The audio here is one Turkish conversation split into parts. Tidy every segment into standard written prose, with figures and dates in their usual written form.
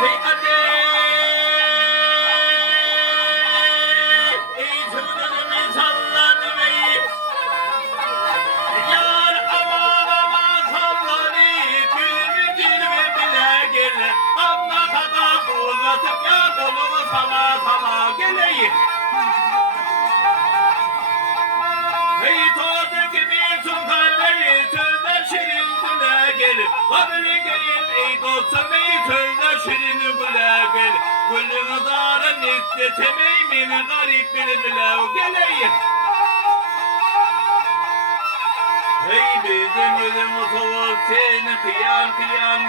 Hey anne, ey çocuğumu salladı bey. Yar ama sallanı, gülme bile gele. Amma kaka uzatıp ya kolumu sala geleyim. Hey tozu gibi sultanları, sözler şirin bile gel. Kabili gelin ey dostum, ey sözler şirin bile gel. Gülün zarın istetemeyimin garip bile geleyim. Hey bizim yüzüm soğuk seni, kıyan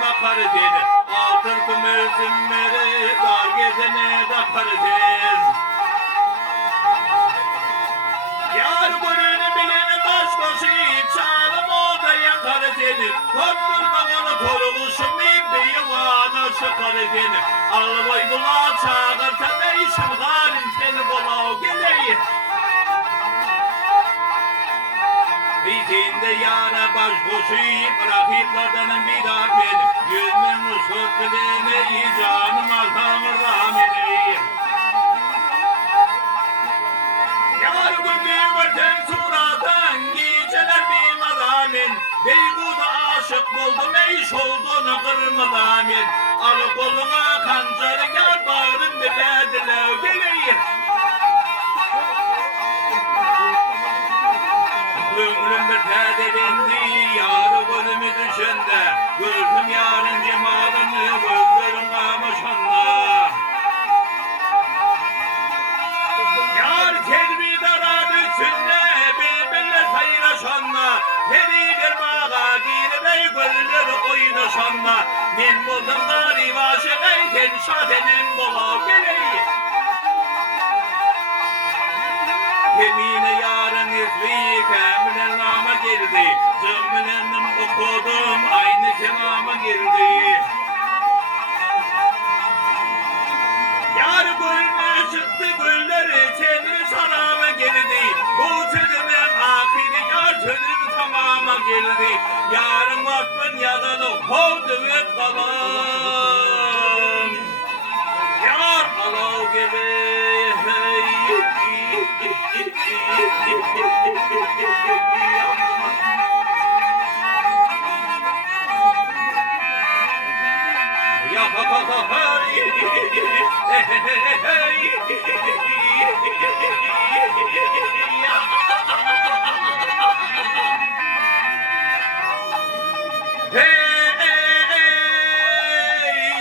bakar seni. Altın kum üzümleri, dar gezene bakar seni. Yar gönlünü bilene baş koşayım, çağrım o da yakar seni. Korkturmanı toruluşum, bir yuvana şıkar seni. Alvay bula çağırsa da işim halim seni bula geleyim. Bitinde yara baş koşayım, rakiplerden bir daha benim. Yüzümün uşak bilene, canım altamı rahmeteyim. Yar gönlü verden suratın, geceler bir madamin. Beyhuda aşık buldum, eş olduğunu kırmadamin. Al koluna kancarı, yar bağrın dibedile geleyim. Gönlüm bir tedelendi, yarı gözümü düşünde. Gördüm yarın cemalını, gözlerim kamışında. Yar kelbi dara düşünde, birbirle sayraşanla. Peridir bağa girmey, gözleri oynaşanla. Men buldum garip aşık, eyten şadenin bola geleyim. Yemine yarın izli, kemine nama girdi. Cümlenim okudum, aynı kenama girdi. Yar gülüne çıktı gülleri, çenini sarama geldi. Bu çenimin ahiri, yar çenim tamama geldi. Yarın vakfın yalanı, kovdu ve kalan. Yar alav gibi,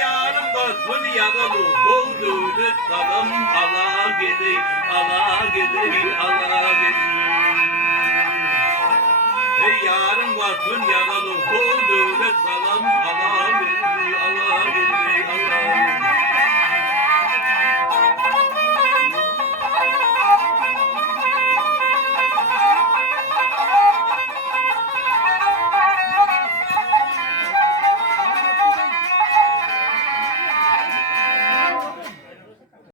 yarım dostun yadalı oldu lütfalım, ala gidi, ala gidi, ala gidi. Yarın dostun yadalı oldu lütfalım.